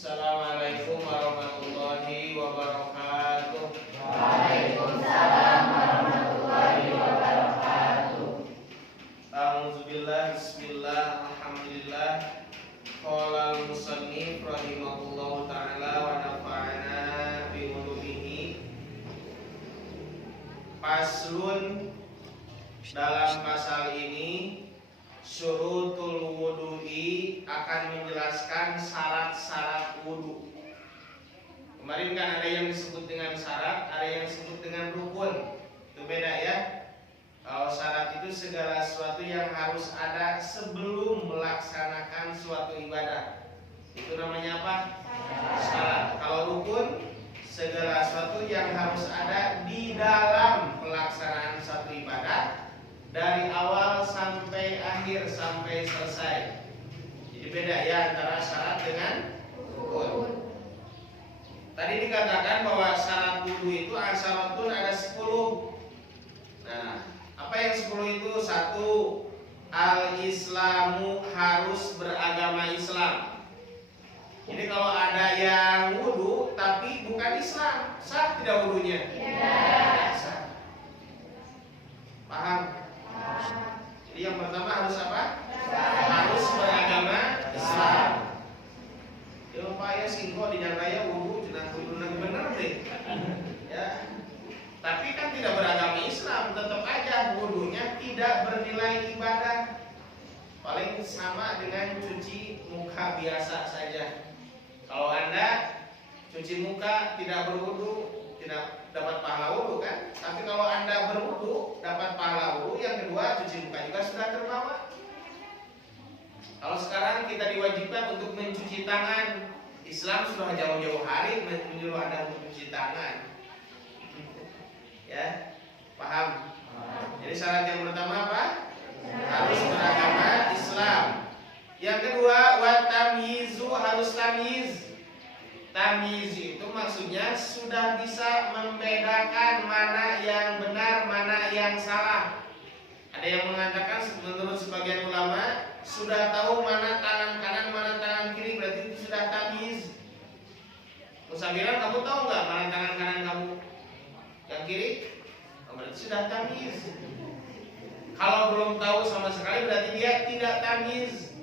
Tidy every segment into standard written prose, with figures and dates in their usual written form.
Assalamualaikum warahmatullahi wabarakatuh. Waalaikumsalam warahmatullahi wabarakatuh. A'udzubillah, bismillah, alhamdulillah. Qala al-musannif rahimahullahu ta'ala wa nafa'ana bi ulumihi. Paslun, dalam pasal ini syurutul wudu'i akan menjelaskan syarat-syarat wudu. Kemarin kan ada yang disebut dengan syarat, ada yang disebut dengan rukun. Itu beda ya. Kalau syarat itu segala sesuatu yang harus ada sebelum melaksanakan suatu ibadah. Itu namanya apa? Syarat. Kalau rukun, segala sesuatu yang harus ada di dalam pelaksanaan suatu ibadah dari awal sampai akhir, sampai selesai. Jadi beda ya antara syarat dengan rukun. Tadi dikatakan bahwa syarat wudu itu asyaratun ada 10. Nah, apa yang 10 itu? 1. Al-Islamu, harus beragama Islam. Jadi kalau ada yang wudu tapi bukan Islam, sah tidak wudunya? Tidak sah. Paham? Jadi yang pertama harus apa? Harus beragama Islam. Ya Pak ya singko di jalan raya wudu jenah wudu nang bener deh. Ya. Tapi kan tidak beragama Islam, tetap aja wudunya tidak bernilai ibadah. Paling sama dengan cuci muka biasa saja. Kalau Anda cuci muka tidak berwudu, tidak dapat pahala wudu kan? Tapi kalau Anda berwudu dapat pahala wudu. Yang kedua, cuci muka juga sudah terbawa. Kalau sekarang kita diwajibkan untuk mencuci tangan, Islam sudah jauh-jauh hari menyuruh Anda untuk mencuci tangan. Ya, paham? Jadi syarat yang pertama apa? Harus beragama Islam. Yang kedua, wa tamyizu, harus tamyiz. Tamyiz itu maksudnya sudah bisa membedakan mana yang benar, mana yang salah. Ada yang mengatakan menurut sebagian ulama sudah tahu mana tangan kanan, mana tangan kiri, berarti itu sudah tamyiz. Musa bilang, kamu tahu nggak mana tangan kanan kamu? Yang kiri? Berarti sudah tamyiz. Kalau belum tahu sama sekali berarti dia tidak tamyiz.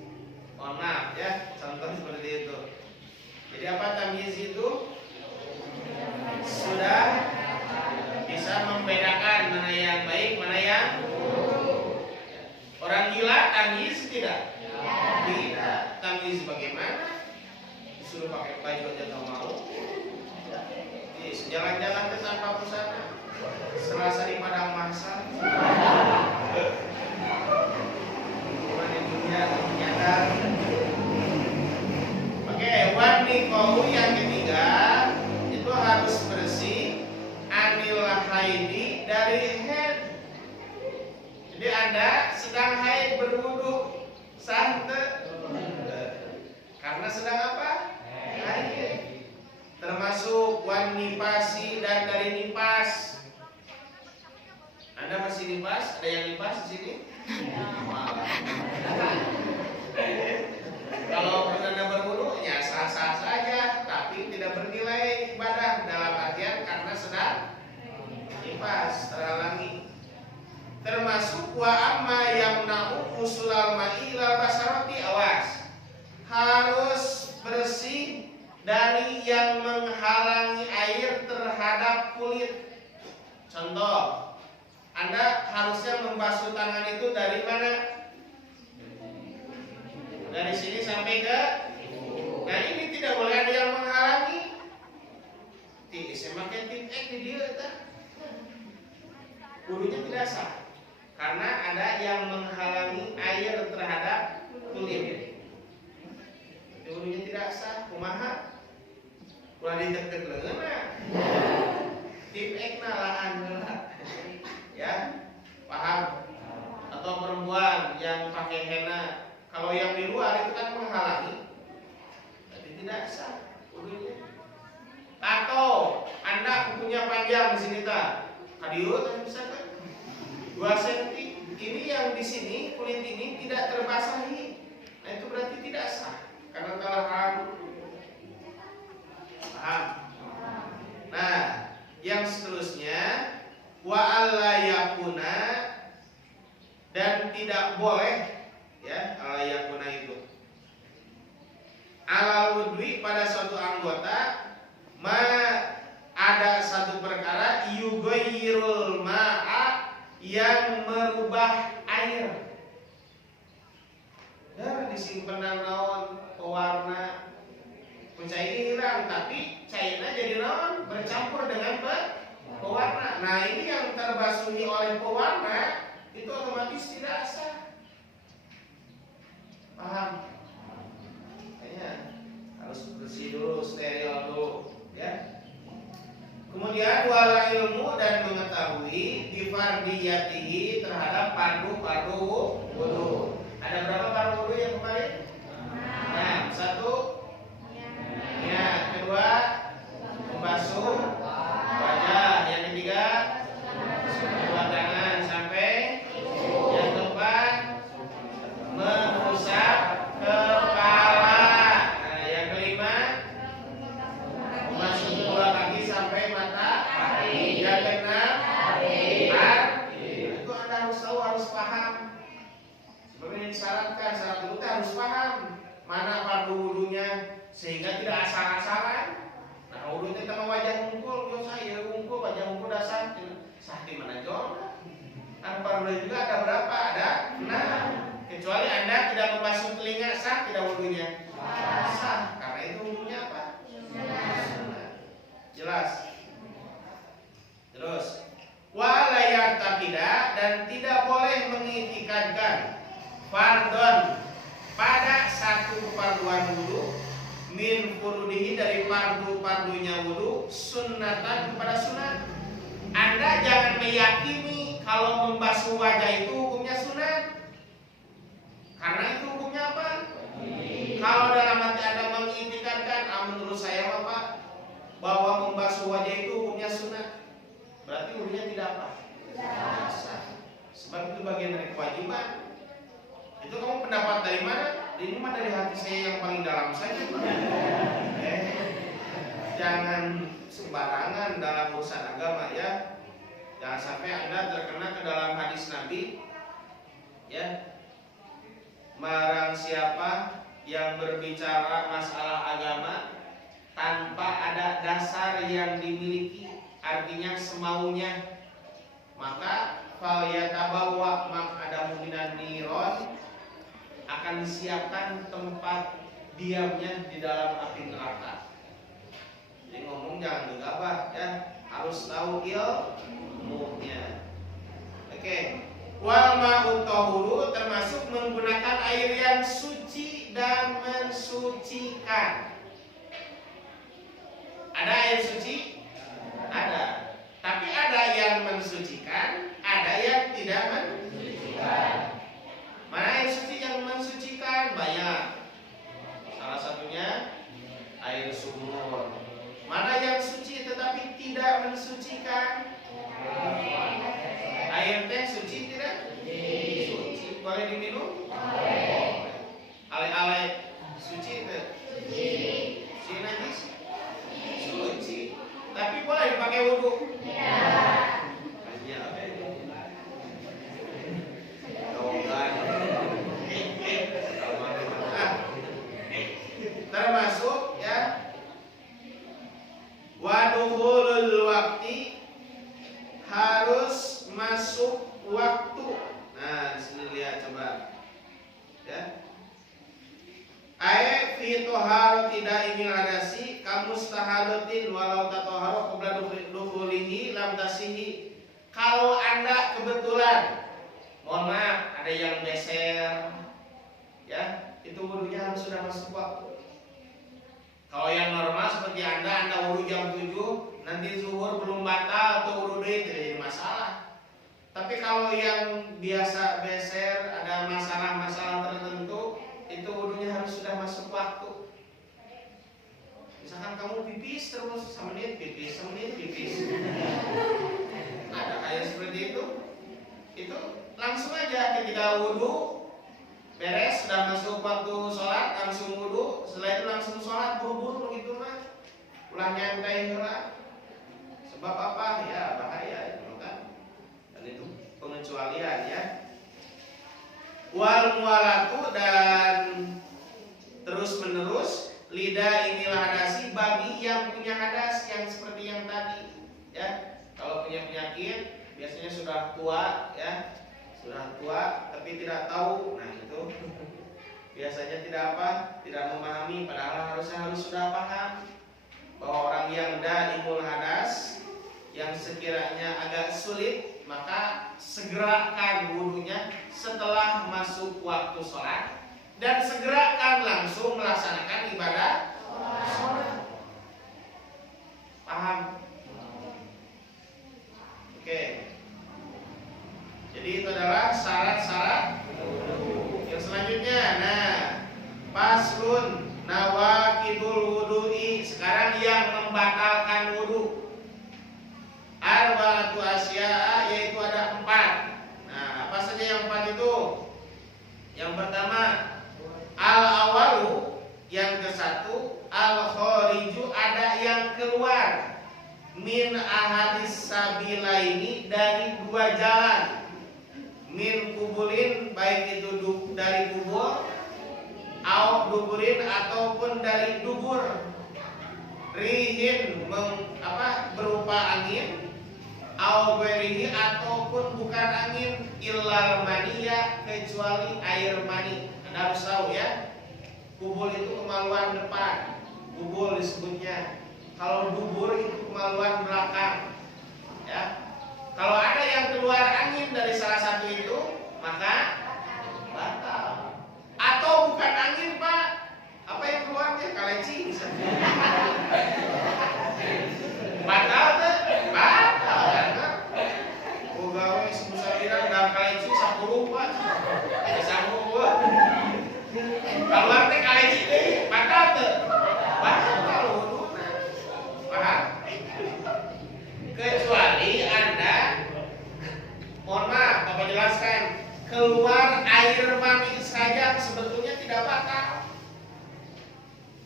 Mohon maaf ya, contoh seperti itu. Jadi apa tamyiz itu? Sudah bisa membedakan mana yang baik, mana yang buruk. Orang gila tamyiz tidak? Tidak. Tamyiz bagaimana? Disuruh pakai baju aja nggak mau. Jalan-jalan ke tanpa busana, serasa di padang mahsyar. Di dunia ternyata. Oke, wanikohu yang ketiga itu harus bersih anil haidi, dari haid. Jadi Anda sedang haid berwudu, sah? Karena sedang apa? Haid. Termasuk wan nipasi, dan dari nipas. Anda masih nipas? Ada yang nipas di sini? Kalau Anda berwudu ya sah-sah saja, tapi tidak bernilai ibadah dalam artian karena sedang nipas, terhalangi. Termasuk wa amma yamna'u usulal ma'i ilal basarati, awas. Harus bersih dari yang menghalangi air terhadap kulit. Contoh, Anda harusnya membasuh tangan itu dari mana? Dari sini sampai ke. Nah ini tidak boleh ada yang menghalangi. Saya pakai tip X di dia, wudunya tidak sah karena ada yang menghalangi air terhadap kulit. Wudunya tidak sah. Kumaha? Ulah ditek-tek leungeunna. Tip X nalaan ya, paham? Atau perempuan yang pakai henna, kalau yang di luar itu kan menghalangi, jadi tidak sah wudunya. Atau Anda kukunya panjang di sini tak? Kadieu kan bisa kan? 2 cm. Ini yang di sini kulit ini tidak terbasahi. Nah itu berarti tidak sah karena telah haram. ala wudwi pada suatu anggota ma ada satu perkara yugayyirul ma'a yang merubah air. Ya, disimpenan naon pewarna pencair hilang, tapi cairnya jadi naon bercampur dengan pewarna. Nah, ini yang terbasuhi oleh pewarna itu otomatis tidak sah. Paham? Kayaknya harus bersih dulu, steril dulu, ya. Kemudian wala ilmu dan mengetahui bifardiyatihi terhadap fardu wudu. Ada berapa fardu wudu yang kemarin? Nah, satu. Ya, kedua membasuh wajah. Yang ketiga kedua tangan sampai. Yang keempat mengusap kepala. Nah, yang kelima membasuh kedua kaki sampai mata. Yang keenam itu Anda harus tahu, harus paham. Sebelum disyaratkan, syarat dulu harus paham mana fardu wudunya sehingga tidak asal-asalan. Nah, wudu itu sama wajah hungkul, yo saya hungkul, wajah hungkul dasar sah di mana jauh. Kan fardu juga ada berapa? Ada 6. Kecuali Anda tidak membasuh telinga, sah tidak wudunya? Sah, karena itu wudunya apa? Jelas. Terus wala ya'taqida dan tidak boleh mengitikadkan fardhon pada satu kefarduan wudu min furudihi dari fardu-fardunya wudu sunnatan kepada sunat. Anda jangan meyakini kalau membasuh wajah itu hukumnya sunat, karena itu hukumnya apa? Kalau dalam hati Anda mengitikadkan, menurut saya Bapak, bahwa membasuh wajah itu hukumnya sunat, berarti wudunya tidak apa? Tidak sah. Sebab itu bagian dari kewajiban. Itu kamu pendapat dari mana? Ini mah dari hati saya yang paling dalam saja. Jangan sembarangan dalam urusan agama, ya. Jangan sampai Anda terkena ke dalam hadis Nabi, ya. Barang siapa yang berbicara masalah agama tanpa ada dasar yang dimiliki, artinya semaunya, maka fal yatabawwa maq'adahu minan niron, akan disiapkan tempat diamnya di dalam api neraka. Jadi ngomong jangan gegabah, ya, harus tahu ilmunya. Oke. Wal ma'u tahuru termasuk menggunakan air yang suci dan mensucikan. Ada air suci? Ada. Tapi ada yang mensucikan, ada yang tidak mensucikan. Mana air suci yang mensucikan? Banyak. Salah satunya air sumur. Mana yang suci tetapi tidak mensucikan? Air teh suci tidak? Suci. Boleh diminum? Boleh. Ale-ale suci tidak? Suci najis? Suci. Tapi boleh dipakai wudu? Tidak. Termasuk, ya, waduhulul waktu, harus masuk waktu. Nah, di sini lihat coba, ya. Ai fi tohar tidak ingin adasi kamustahalatin walau tatoharo qabla dukhulihi lam tasihi. Kalau Anda kebetulan, mohon maaf, ada yang beser, ya, itu wudunya harus sudah masuk waktu. Kalau yang normal seperti Anda wudu jam 7, nanti zuhur belum batal atau wudu tidak jadi masalah. Tapi kalau yang biasa beser, ada masalah-masalah tertentu, itu wudunya harus sudah masuk waktu. Misalkan kamu pipis terus, semenit pipis, semenit pipis. Ada kayak seperti itu langsung aja ketika wudu beres, sudah masuk waktu sholat, langsung wudu. Setelah itu langsung sholat, buru-buru begitu mah. Ulah nyantai lah. Sebab apa? Ya bahaya itu kan. Dan itu pengecualian, ya. Wal mualatu dan terus menerus lidah inilah hadasi bagi yang punya hadas yang seperti yang tadi ya. Kalau punya penyakit biasanya sudah tua ya, sudah tua tapi tidak tahu, nah itu biasanya tidak memahami, padahal harus sudah paham bahwa orang yang daimul hadas yang sekiranya agak sulit, maka segerakan wudunya setelah masuk waktu sholat dan segerakan langsung melaksanakan ibadah sholat. Paham? Oke. Jadi itu adalah syarat-syarat yang selanjutnya. Nah, faslun nawaqidul wudu'i. Sekarang yang membatalkan wudu. Arba'atu asya'a, yaitu ada 4. Nah, apa saja yang 4 itu? Yang pertama, al-awalu, yang ke-1, al-khariju, ada yang keluar, min ahadis sabilaini, dari 2 jalan, min kubulin, baik itu dari kubur, au duburin, ataupun dari dubur, rihin, berupa angin, au berihi, ataupun bukan angin, illal maniya, kecuali air mani. Anda harus tahu ya, kubul itu kemaluan depan, kubul disebutnya. Kalau dubur itu kemaluan belakang ya. Kalau ada yang keluar angin dari salah satu itu, maka batal. Atau bukan angin, Pak, apa yang keluarnya? Kaleci misalnya. Batal tuh? Batal kan? Gawe sebusabiran dan kaleci 10, Pak. Sanggup gua. Keluar teh kaleci teh batal tuh? Batal wudu. Paham? Kecuali Anda, mohon maaf, Bapak jelaskan, keluar air mani saja sebetulnya tidak batal.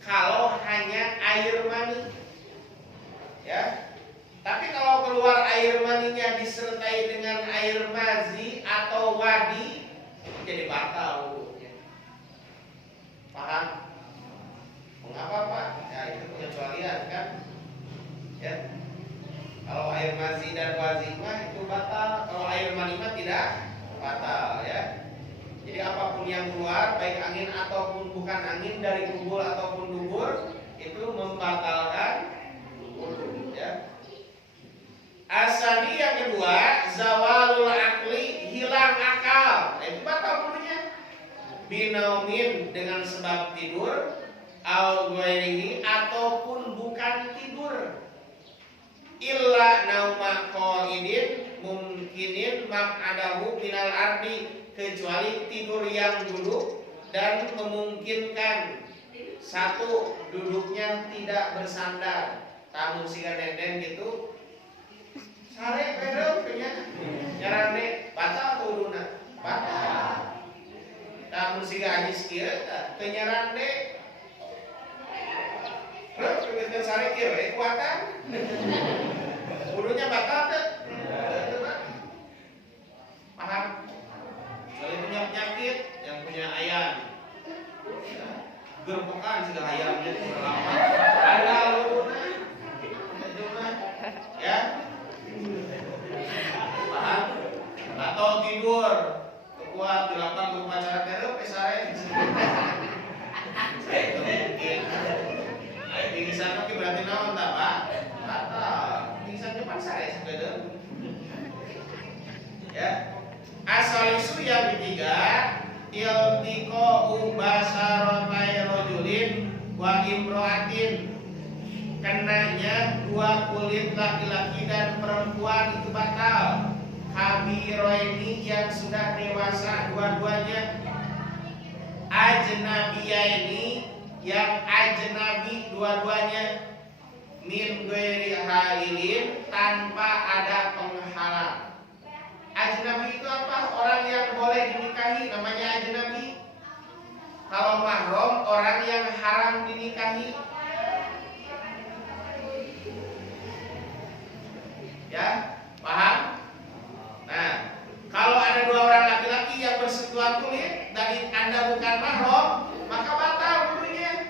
Kalau hanya air mani, ya. Tapi kalau keluar air maninya disertai dengan air mazi atau wadi, jadi batal wudunya. Paham? Mengapa, Pak? Ya itu pengecualian kan? Ya. Kalau air mazi dan wazi mah itu batal. Kalau air mani mah tidak batal ya. Jadi apapun yang keluar, baik angin ataupun bukan angin, dari kubur ataupun dubur, itu membatalkan wudu ya. Asani yang kedua, zawalul akli, hilang akal. Itu batal wudunya. Binaumin, dengan sebab tidur, au ghairihi, ataupun bukan tidur. Illa nauma qaidin mungkinin maq'adahu minal ardi, kecuali tidur yang duduk dan memungkinkan satu, duduknya tidak bersandar. Tamu siga denden gitu sare pedeu punya nyarane batal wuduna, batal. Tamu siga ajis kieu teu nyarane terus kebetulan sare kieu kuatan wudunya batal teu? Paham? Kalau punya penyakit, yang punya ayam, gerbekan sudah ayamnya lama, ada wuduna, ya, paham? Atau tidur, kuat dilakukan upacara terus, pesare, itu mungkin. Pingsan oke berarti naon tak Pak? Batal. Pingsan depan saya sudah. Ya. Asal isu yang ketiga, iltiqa'u basaratai rajulin wa imro'atin. Kenanya dua kulit laki-laki dan perempuan itu batal. Kabiroini, yang sudah dewasa dua-duanya. Ajnabiyaini, yang ajnabi dua-duanya. Min ghairi hailin, tanpa ada penghalang. Ajnabi itu apa? Orang yang boleh dinikahi, namanya ajnabi. Kalau mahram, orang yang haram dinikahi. Ya, paham? Nah, kalau ada dua orang laki-laki yang bersentuhan kulit dan Anda bukan mahram, maka batal wudunya.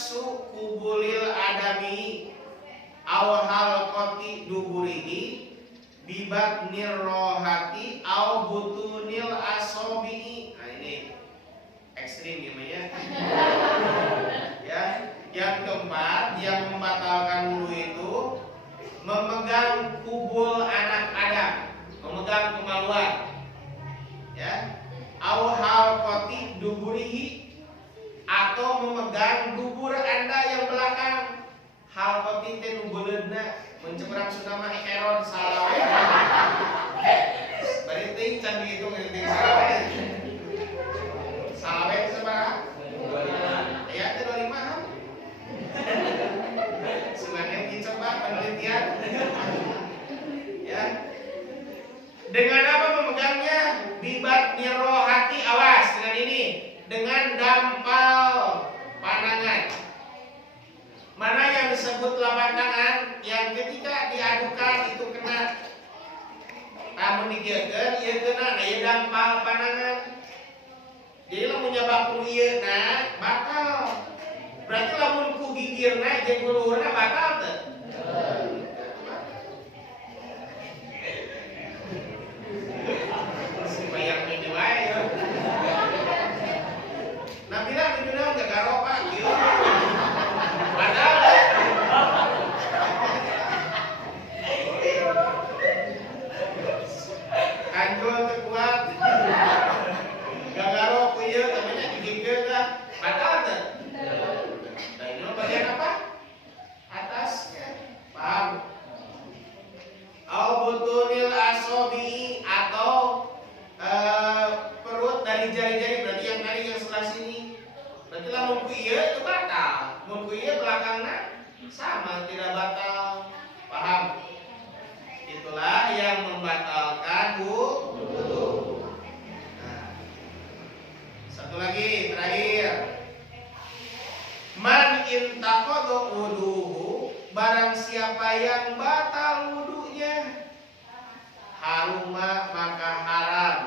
masu kubulil adami aw halqati duburihi bibatnir rohati aw butunil asobi. Nah ini ekstrim gimana ya. Yang keempat yang membatalkan wudu itu memegang kubul anak Adam, memegang kemaluan ya, aw halqati duburihi, atau memegang dubur Anda yang belakang. Halqati teh nu beuleudna mencebrang sunama heron salawe. Bari teuing can dihitung teuing salawe. Salawe teh sabaraha? 25. Ya teh 25 ha. Sebenarnya dicoba penelitian. Ya. Dengan apa memegangnya? Bibat nirohati, awas dengan ini, dengan dampal pandangan. Mana yang disebut telapak tangan yang ketika diadukan itu kena, namun digeukkeun ieu kena, nah ieu dampal pandangan. Jadi lamun nyabak ku ieu na batal. Berarti lamun ku gigirna jeung ku luhurna batal teu? Bayang ini wae ya. Nah bilang di dunia enggak garopa gitu. Padahal kanjol kuat. Enggak garop ieu namanya digigit tah. Batal teh? Nah ini bagian apa? Atasnya. Paham? Au butunil asobi, atau perut dari jari-jari, berarti yang tadi yang sebelah sini. Berarti lamun ku ieu itu batal. Mun ku ieu belakangna sama, tidak batal. Paham? Itulah yang membatalkan wudu. Nah, satu lagi terakhir. Man intaqadha wuduhu, barang siapa yang batal wudunya, haruma maka haram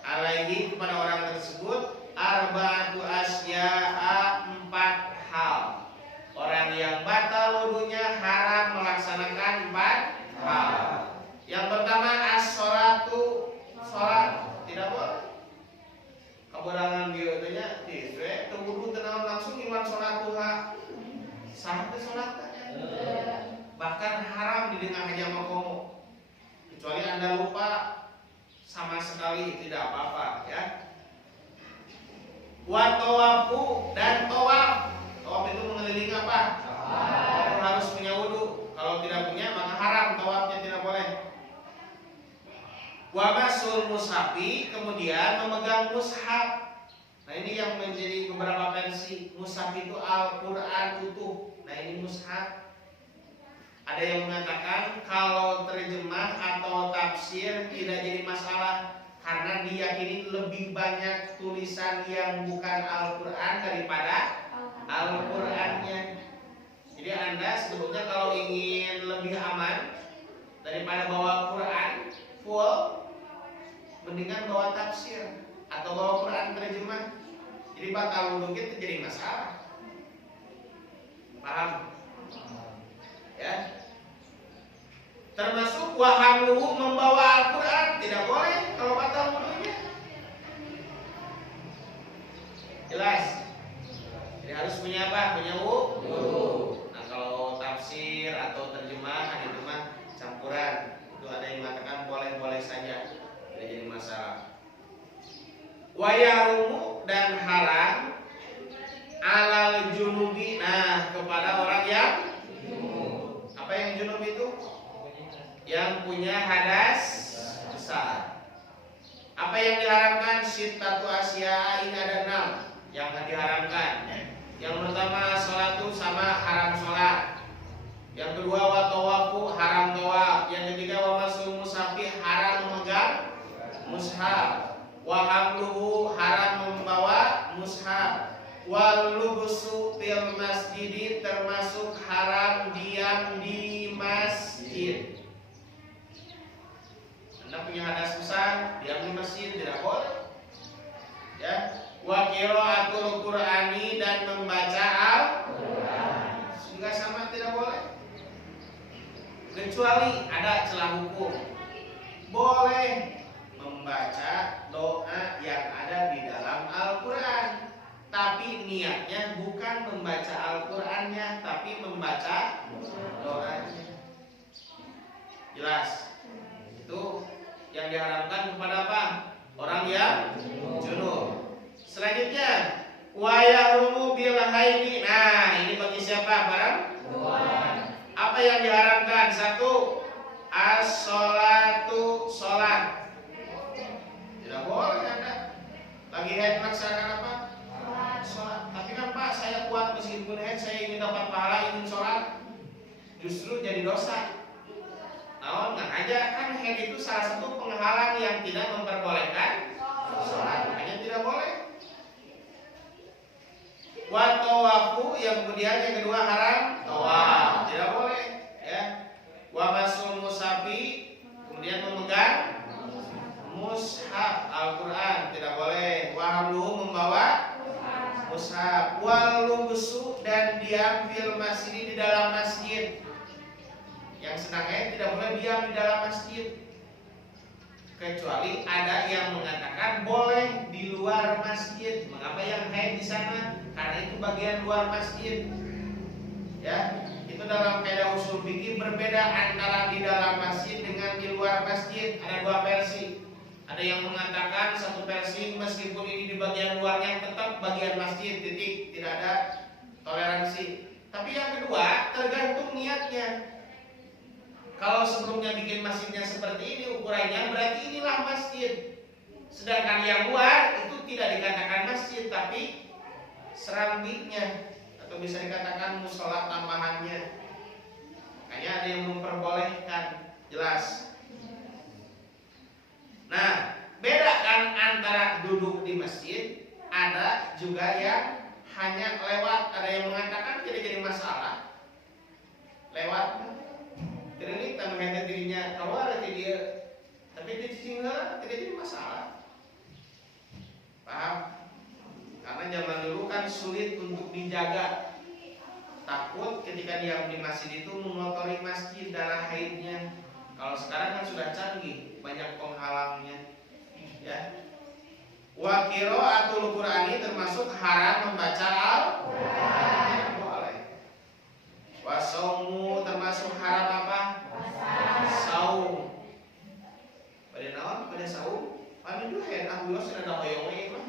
alaihi kepada orang tersebut arba'atu asya'a, 4 hal. Orang yang batal wudunya haram melaksanakan 4 hal. Yang pertama as-sholatu, sholat tidak boleh. Kaberangan dia tanya, "Teh, teu wudu teu naon langsung iwan sholat duha." Sah teh sholatna. Bahkan haram didengar haja makomo. Kecuali Anda lupa sama sekali tidak apa-apa ya. Wa tawafu, dan tawaf. Tawaf itu mengelilingi apa? Harus punya wudu. Kalau tidak punya maka haram, tawafnya tidak boleh. Wa masul mushafi, kemudian memegang mushaf. Nah ini yang menjadi beberapa versi. Mushaf itu Al-Quran utuh. Nah ini mushaf. Ada yang mengatakan kalau terjemah atau tafsir tidak jadi masalah, karena diyakini lebih banyak tulisan yang bukan Al-Quran daripada Al-Qurannya. Jadi Anda sebetulnya kalau ingin lebih aman daripada bawa Quran full, mendingan bawa tafsir atau bawa Quran terjemah. Jadi batal wudu itu jadi masalah. Paham? Ya. Termasuk wahamluhu, membawa Al-Quran tidak boleh kalau batal wudunya. Jelas. Jadi harus punya apa? Punya wudu. Nah kalau tafsir atau terjemahan itu mah campuran. Itu ada yang mengatakan boleh-boleh saja, tidak jadi masalah. Wayarumu, dan haram alal junubi, nah kepada orang yang junub. Apa yang junub itu? Yang punya hadas besar. Apa yang diharamkan? Sittatu asya, ini ada 6 yang diharamkan. Yang pertama sholatu, sama haram sholat. Yang kedua wa tawafu, haram tawaf. Yang ketiga wa masul mushafi, haram memegang mushaf. Wa hamluhu, haram membawa mushaf. Wal lubsu fil masjid, termasuk haram diam di masjid. Anda punya hadas besar, diam di masjid tidak boleh. Ya, wa qiraatul Qur'ani, dan membaca kecuali ada celah hukum. Boleh membaca doa yang ada di dalam Al-Quran, tapi niatnya bukan membaca Al-Qurannya, tapi membaca doanya. Jelas? Itu yang diharapkan kepada apa? Orang yang junub. Selanjutnya, wa yahrumu bil haidi. Nah, ini bagi siapa, Barang? Apa yang diharamkan? Satu, as-sholatu, sholat. Tidak boleh Anda lagi haid melaksanakan apa? Sholat. Tapi kan Pak, saya kuat meskipun haid, saya ingin dapat pahala, ingin sholat. Justru jadi dosa. Nah, aja kan haid itu salah satu penghalang yang tidak memperbolehkan sholat, makanya tidak boleh. Wa tawafu, yang kemudian yang kedua haram tawaf, tidak boleh ya. Wa masul mushafi, kemudian memegang mushaf Al-Quran, tidak boleh. Wa hamluhu, membawa mushaf. Wal lubsu, dan diam fil masjid, di dalam masjid. Yang sedang haid tidak boleh diam di dalam masjid, kecuali ada yang mengatakan boleh di luar masjid. Mengapa yang haid di sana? Karena itu bagian luar masjid. Ya, itu dalam kaidah usul fikih berbeda antara di dalam masjid dengan di luar masjid. Ada dua versi. Ada yang mengatakan satu versi meskipun ini di bagian luarnya tetap bagian masjid, titik, tidak ada toleransi. Tapi yang kedua tergantung niatnya. Kalau sebelumnya bikin masjidnya seperti ini ukurannya, berarti inilah masjid. Sedangkan yang luar itu tidak dikatakan masjid, tapi serambinya, atau bisa dikatakan musola tambahannya. Makanya ada yang memperbolehkan, jelas. Nah, bedakan antara duduk di masjid, ada juga yang hanya lewat. Ada yang mengatakan tidak jadi masalah, lewat. Jadi tambahnya dirinya keluar dari dia, tapi di sini tidak jadi masalah. Paham? Karena zaman dulu kan sulit untuk dijaga. Takut ketika dia di masjid itu mengotori masjid, darah haidnya. Kalau sekarang kan sudah canggih, banyak penghalangnya. Ya. Wa qiraatul Qur'ani, termasuk haram membaca Al-Qur'an. Boleh. Wa saumu, termasuk haram apa? Saum. Pada naon? Pada saum. Pami dulu ya, alhamdulillah sudah ada hoyong.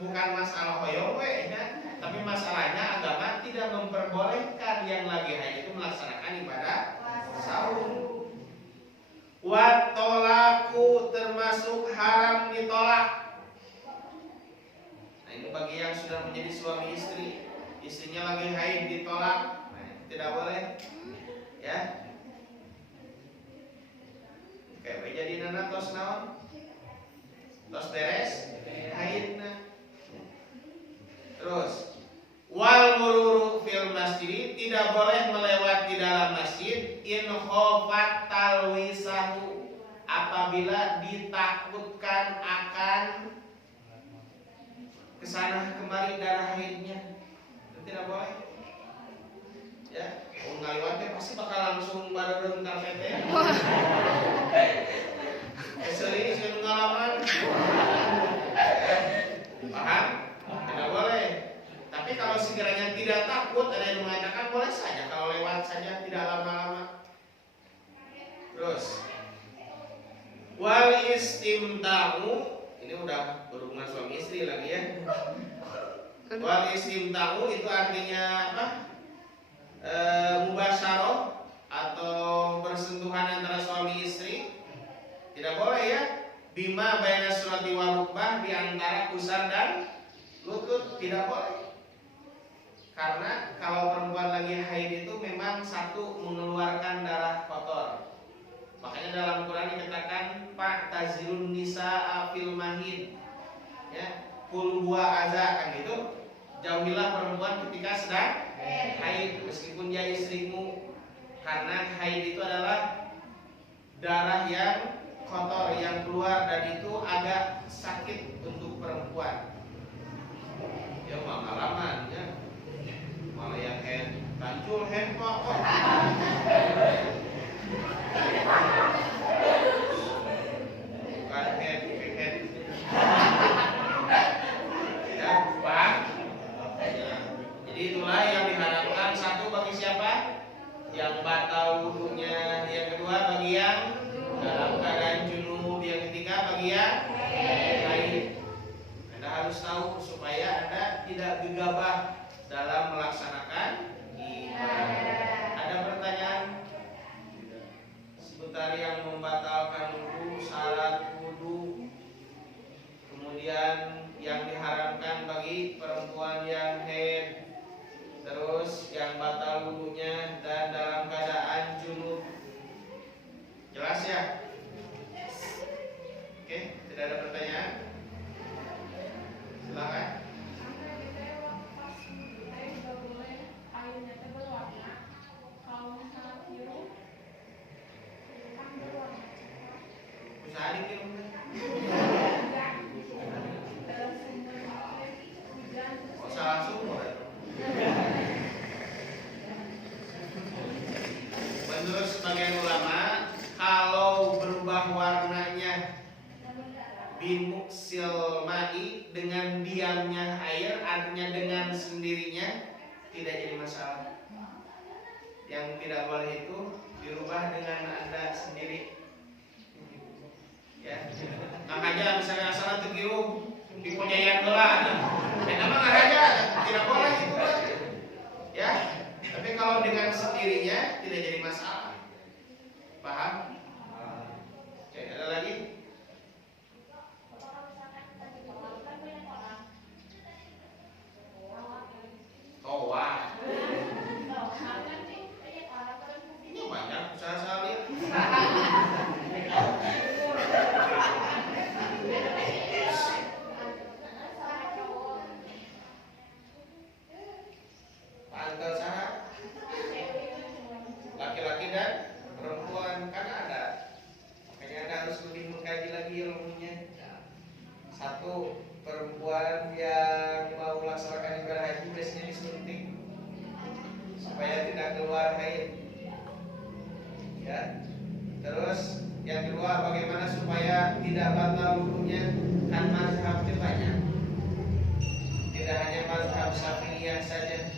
Bukan masalah hoyong ya, tapi masalahnya agama tidak memperbolehkan yang lagi haid itu melaksanakan ibadah saum. Wa tolaku, termasuk haram ditolak. Nah, ini bagi yang sudah menjadi suami istri, istrinya lagi haid ditolak, nah, tidak boleh ya. Kayak jadi nana tos naon? Tos beres haidna. Terus wal mururu fil masjid, tidak boleh melewat di dalam masjid in khofat talwisahu, apabila ditakutkan akan kesana kemari darah haidnya. Itu tidak boleh ya. Ngaliwatnya pasti bakal langsung bareng karpetnya. Sering pengalaman. Paham? Tidak boleh. Tapi kalau sekiranya tidak takut, ada yang mengatakan boleh saja kalau lewat saja, tidak lama-lama. Terus wal istimta'u, ini udah berhubungan suami istri lagi ya. Wal istimta'u itu artinya apa? Mubasyarah atau bersentuhan antara suami istri. Tidak boleh ya. Bima baina surati wal rukbah, di antara pusar dan lutut, tidak boleh. Karena kalau perempuan lagi haid itu memang satu mengeluarkan darah kotor. Makanya dalam Quran dikatakan Pak tazilun nisaa fil mahid. Ya, kul huwa adza, kan gitu. Jauhilah perempuan ketika sedang haid meskipun dia istrimu, karena haid itu adalah darah yang kotor yang keluar dan itu agak sakit untuk perempuan. Ya pengalaman ya, malah yang hand tancul hand kok. harus tahu supaya Anda tidak gegabah dalam melaksanakan ibadah. Ada pertanyaan seputar yang membatalkan wudu, syarat wudu, kemudian yang diharamkan bagi perempuan yang haid, terus yang batal wudunya dan dalam keadaan junub. Jelas ya? Oke, tidak ada pertanyaan? Silakan. Bisa dikirim. Oh, salah sumber. Menurut sebagian ulama, kalau berubah warnanya bimuksil ma'i, dengan diamnya air, artinya dengan sendirinya, tidak jadi masalah. Yang tidak boleh itu dirubah dengan Anda sendiri. Ya, makanya misalnya asal tergiung di penyayan gelan, memang aja tidak boleh itu. Ya, tapi kalau dengan sendirinya tidak jadi masalah. Paham? Oke, ada lagi? Oh, wah. Ini banyak usaha salin. Pantel sana. Laki-laki dan perempuan kan ada. Makanya Anda harus lebih mengkaji lagi ilmunya. Satu, perempuan yang mau melaksanakan ibadah haji biasanya disuntik supaya tidak keluar haid. Ya. Terus yang kedua, bagaimana supaya tidak batal wudunya? Kan mazhabnya banyak. Tidak hanya mazhab Syafi'iyah saja.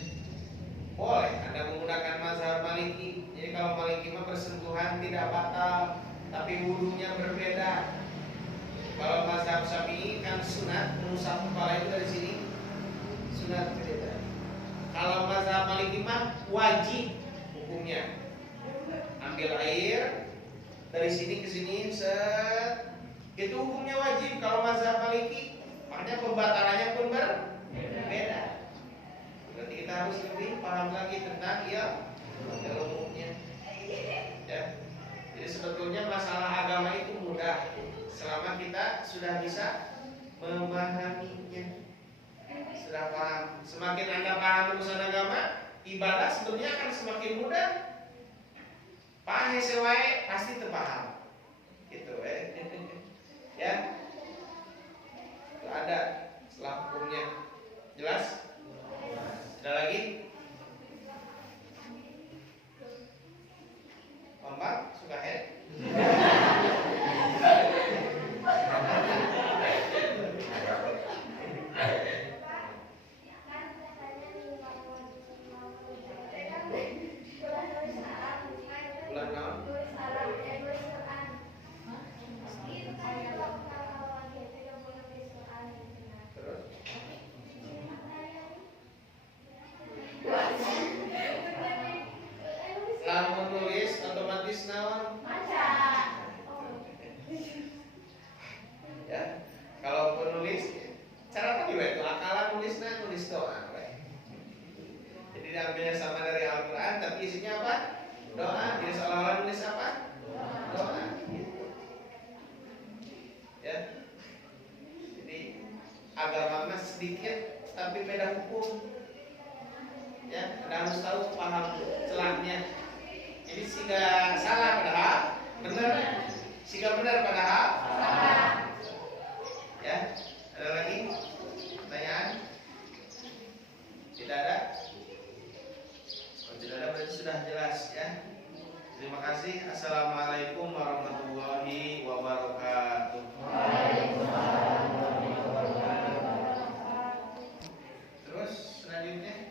Boleh Anda menggunakan mazhab Maliki. Jadi kalau Maliki mah bersentuhan tidak batal, tapi wudunya berbeda. Kalau mazhab Syafi'i kan sunat, mengusap kepala itu dari sini sunat beda. Kalau mazhab Maliki mah wajib hukumnya. Ambil air dari sini ke sini, set, itu hukumnya wajib. Kalau mazhab Maliki, makanya pembatalannya pun berbeda. Berarti kita harus lebih paham lagi tentang ilmunya. Ya. Jadi sebetulnya masalah agama itu mudah selama kita sudah bisa memahaminya, sudah paham. Semakin Anda paham urusan agama, ibadah sebetulnya akan semakin mudah. Pahe sewae pasti terpaham, gitu ya. Itu ada setelah hukumnya. Jelas? Ada lagi? Omar suka head? Bulan naon? Lamun nulis otomatis naon? Ya, kalau penulis cara apa juga itu? Akalan nulis doa. Jadi diambilnya sama dari Al-Quran, tapi isinya apa? Doa. Jadi seolah-olah nulis apa? Doa. Gitu. Ya. Jadi agama sedikit, tapi beda hukum. Ya, Anda harus tahu, paham celahnya. Jadi sehingga salah padahal benar, sehingga benar padahal salah. Ya, ada lagi pertanyaan? Tidak ada? Kalau tidak ada berarti sudah jelas ya. Terima kasih. Assalamualaikum.